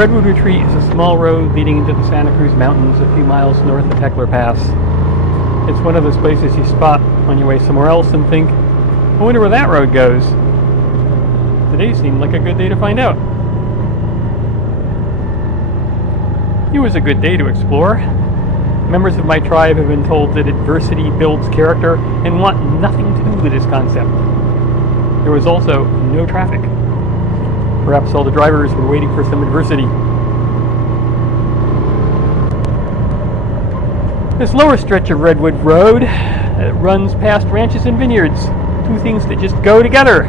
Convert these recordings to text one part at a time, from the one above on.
Redwood Retreat is a small road leading into the Santa Cruz Mountains a few miles north of Heckler Pass. It's one of those places you spot on your way somewhere else and think, I wonder where that road goes. Today seemed like a good day to find out. It was a good day to explore. Members of my tribe have been told that adversity builds character and want nothing to do with this concept. There was also no traffic. Perhaps all the drivers were waiting for some adversity. This lower stretch of Redwood Road runs past ranches and vineyards, two things that just go together.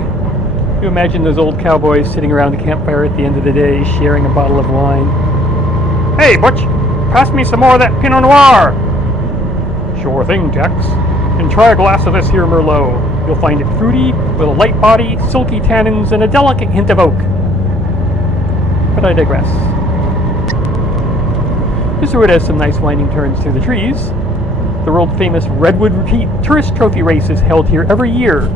You imagine those old cowboys sitting around the campfire at the end of the day, sharing a bottle of wine. Hey, Butch, pass me some more of that Pinot Noir. Sure thing, Tex. And try a glass of this here Merlot. You'll find it fruity, with a light body, silky tannins, and a delicate hint of oak. But I digress. This road has some nice winding turns through the trees. The world-famous Redwood Retreat tourist trophy race is held here every year,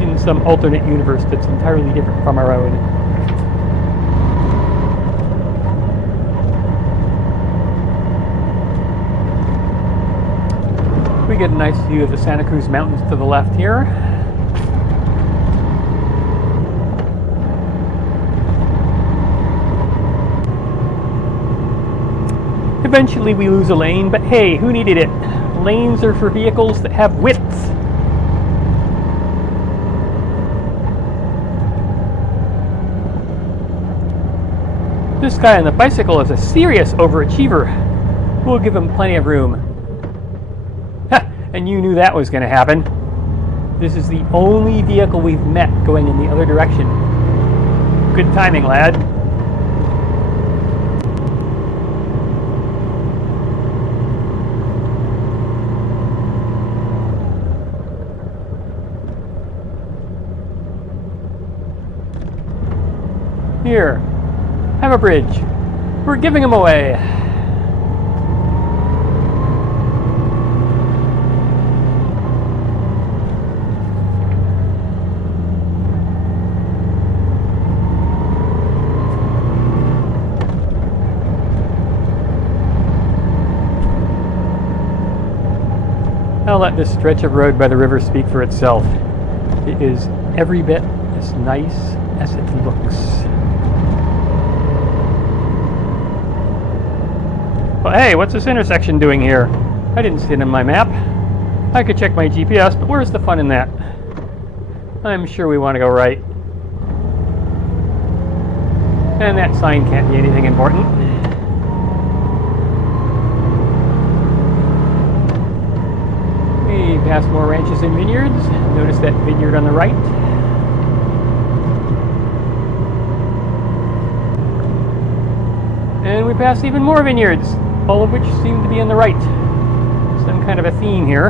in some alternate universe that's entirely different from our own. We get a nice view of the Santa Cruz Mountains to the left here. Eventually we lose a lane, but hey, who needed it? Lanes are for vehicles that have width. This guy on the bicycle is a serious overachiever. We'll give him plenty of room. Ha! And you knew that was going to happen. This is the only vehicle we've met going in the other direction. Good timing, lad. Here, have a bridge. We're giving them away. I'll let this stretch of road by the river speak for itself. It is every bit as nice as it looks. Well, hey, what's this intersection doing here? I didn't see it on my map. I could check my GPS, but where's the fun in that? I'm sure we want to go right. And that sign can't be anything important. We pass more ranches and vineyards. Notice that vineyard on the right. And we pass even more vineyards, all of which seem to be on the right. Some kind of a theme here.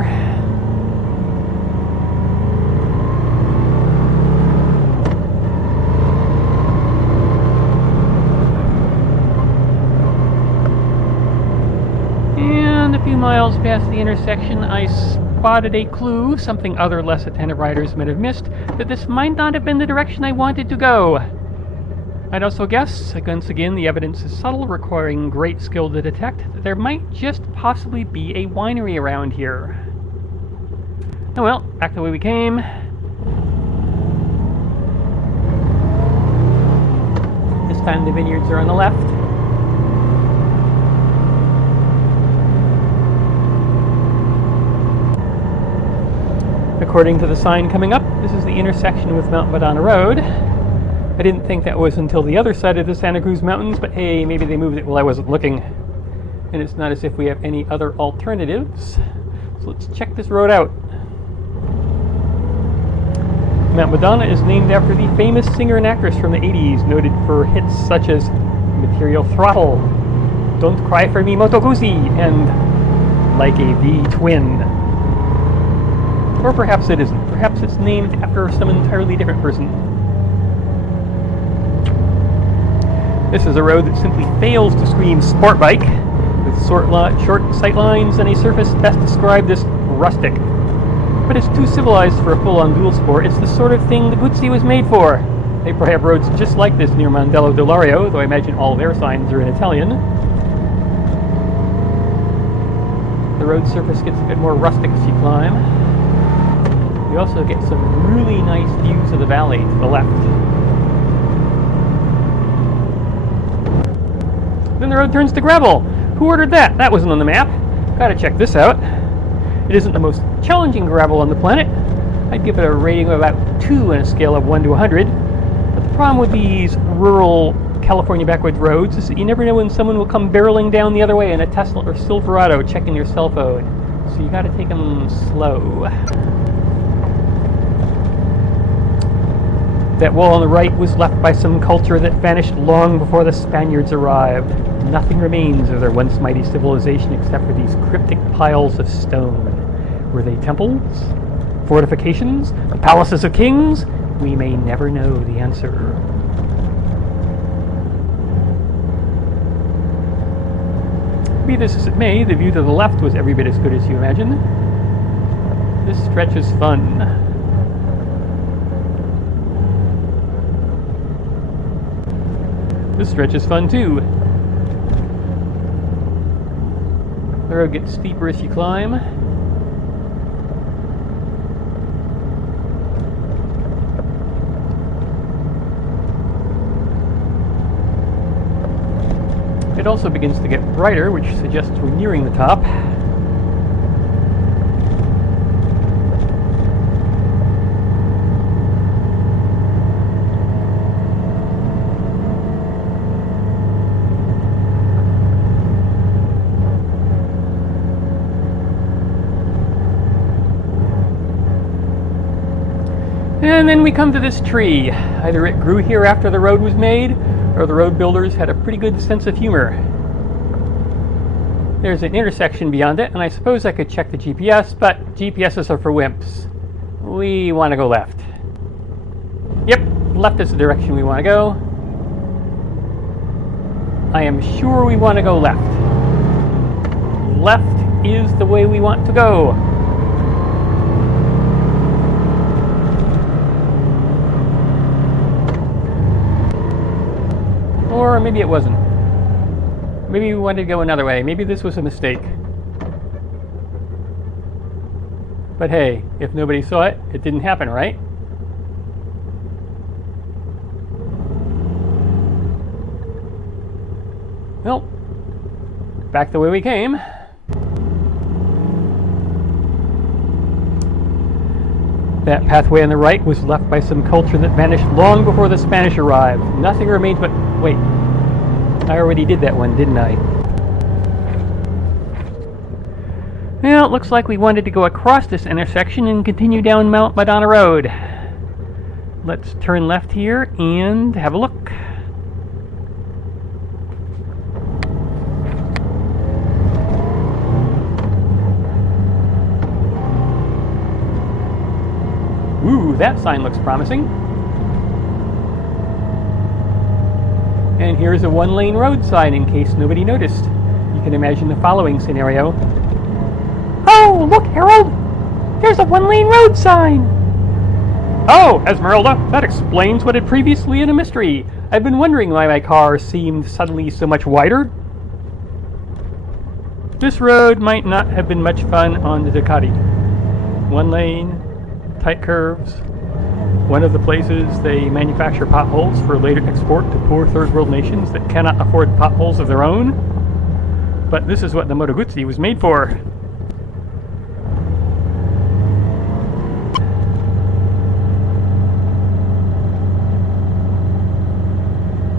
And a few miles past the intersection, I spotted a clue, something other less attentive riders might have missed, that this might not have been the direction I wanted to go. I'd also guess, once again, the evidence is subtle, requiring great skill to detect, that there might just possibly be a winery around here. Oh well, back the way we came. This time the vineyards are on the left. According to the sign coming up, this is the intersection with Mount Madonna Road. I didn't think that was until the other side of the Santa Cruz Mountains, but hey, maybe they moved it while I wasn't looking. And it's not as if we have any other alternatives. So let's check this road out. Mount Madonna is named after the famous singer and actress from the 80s, noted for hits such as Material Throttle, Don't Cry for Me Moto Guzzi, and Like a V-Twin. Or perhaps it isn't. Perhaps it's named after some entirely different person. This is a road that simply fails to scream sport bike, with short sight lines and a surface best described as rustic. But it's too civilized for a full-on dual sport. It's the sort of thing the Guzzi was made for. They probably have roads just like this near Mondello dell'Ario, though I imagine all their signs are in Italian. The road surface gets a bit more rustic as you climb. You also get some really nice views of the valley to the left. Then the road turns to gravel. Who ordered that? That wasn't on the map. Gotta check this out. It isn't the most challenging gravel on the planet. I'd give it a rating of about 2 on a scale of 1 to 100. But the problem with these rural California backwoods roads is that you never know when someone will come barreling down the other way in a Tesla or Silverado checking your cell phone. So you gotta take them slow. That wall on the right was left by some culture that vanished long before the Spaniards arrived. Nothing remains of their once mighty civilization except for these cryptic piles of stone. Were they temples? Fortifications? The palaces of kings? We may never know the answer. Be this as it may, the view to the left was every bit as good as you imagine. This stretch is fun. This stretch is fun too. The road gets steeper as you climb. It also begins to get brighter, which suggests we're nearing the top. And then we come to this tree. Either it grew here after the road was made, or the road builders had a pretty good sense of humor. There's an intersection beyond it, and I suppose I could check the GPS, but GPSs are for wimps. We want to go left. Yep, left is the direction we want to go. I am sure we want to go left. Left is the way we want to go. Or maybe it wasn't. Maybe we wanted to go another way. Maybe this was a mistake. But hey, if nobody saw it, it didn't happen, right? Well, back the way we came. That pathway on the right was left by some culture that vanished long before the Spanish arrived. Nothing remains but... Wait, I already did that one, didn't I? Well, it looks like we wanted to go across this intersection and continue down Mount Madonna Road. Let's turn left here and have a look. Ooh, that sign looks promising. And here's a one-lane road sign in case nobody noticed. You can imagine the following scenario. Oh, look, Harold! There's a one-lane road sign! Oh, Esmeralda, that explains what had previously been a mystery. I've been wondering why my car seemed suddenly so much wider. This road might not have been much fun on the Ducati. One lane, tight curves. One of the places they manufacture potholes for later export to poor third world nations that cannot afford potholes of their own. But this is what the Moto Guzzi was made for.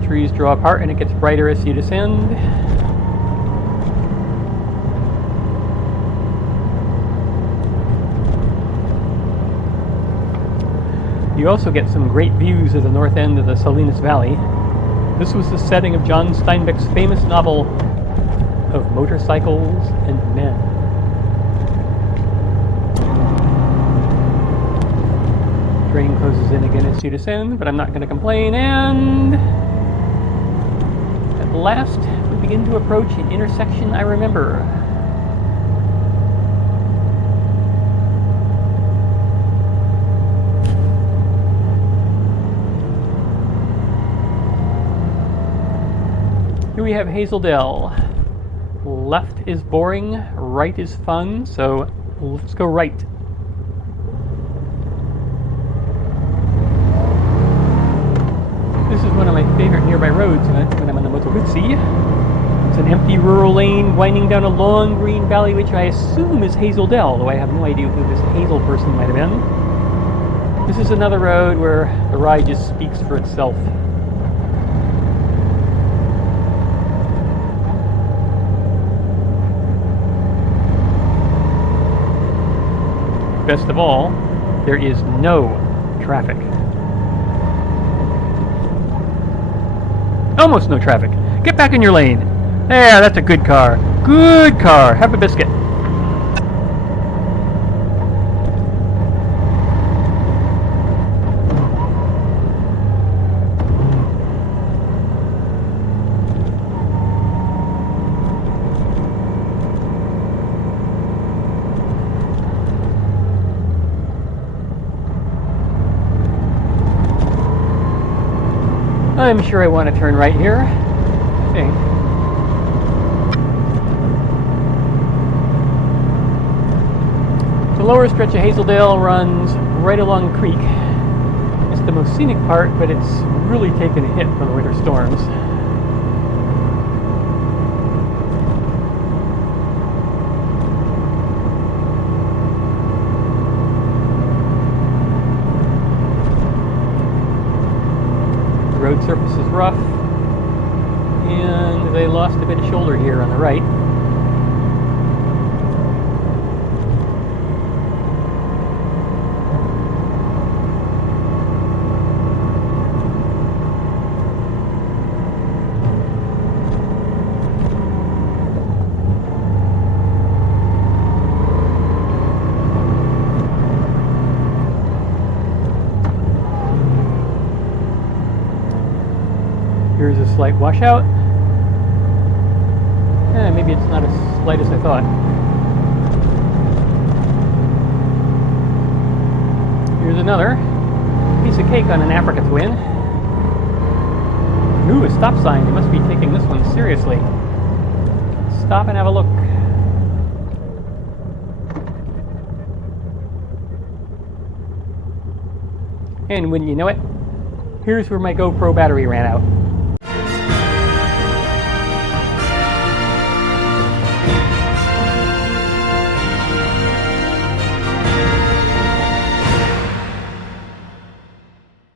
Trees draw apart and it gets brighter as you descend. You also get some great views of the north end of the Salinas Valley. This was the setting of John Steinbeck's famous novel of Motorcycles and Men. Train closes in again as you descend, but I'm not going to complain, and at last we begin to approach an intersection I remember. we have Hazeldale. Left is boring, right is fun, so let's go right. This is one of my favorite nearby roads when I'm on the Moto Guzzi. It's an empty rural lane winding down a long green valley, which I assume is Hazeldale, though I have no idea who this Hazel person might have been. This is another road where the ride just speaks for itself. Best of all, there is no traffic. Almost no traffic. Get back in your lane. Yeah, that's a good car. Good car. Have a biscuit. I'm sure I want to turn right here. I think. The lower stretch of Hazeldale runs right along the creek. It's the most scenic part, but it's really taken a hit from the winter storms. The road surface is rough, and they lost a bit of shoulder here on the right. Here's a slight washout. Maybe it's not as slight as I thought. Here's another piece of cake on an Africa Twin. Ooh, a stop sign. They must be taking this one seriously. Stop and have a look. And wouldn't you know it, here's where my GoPro battery ran out.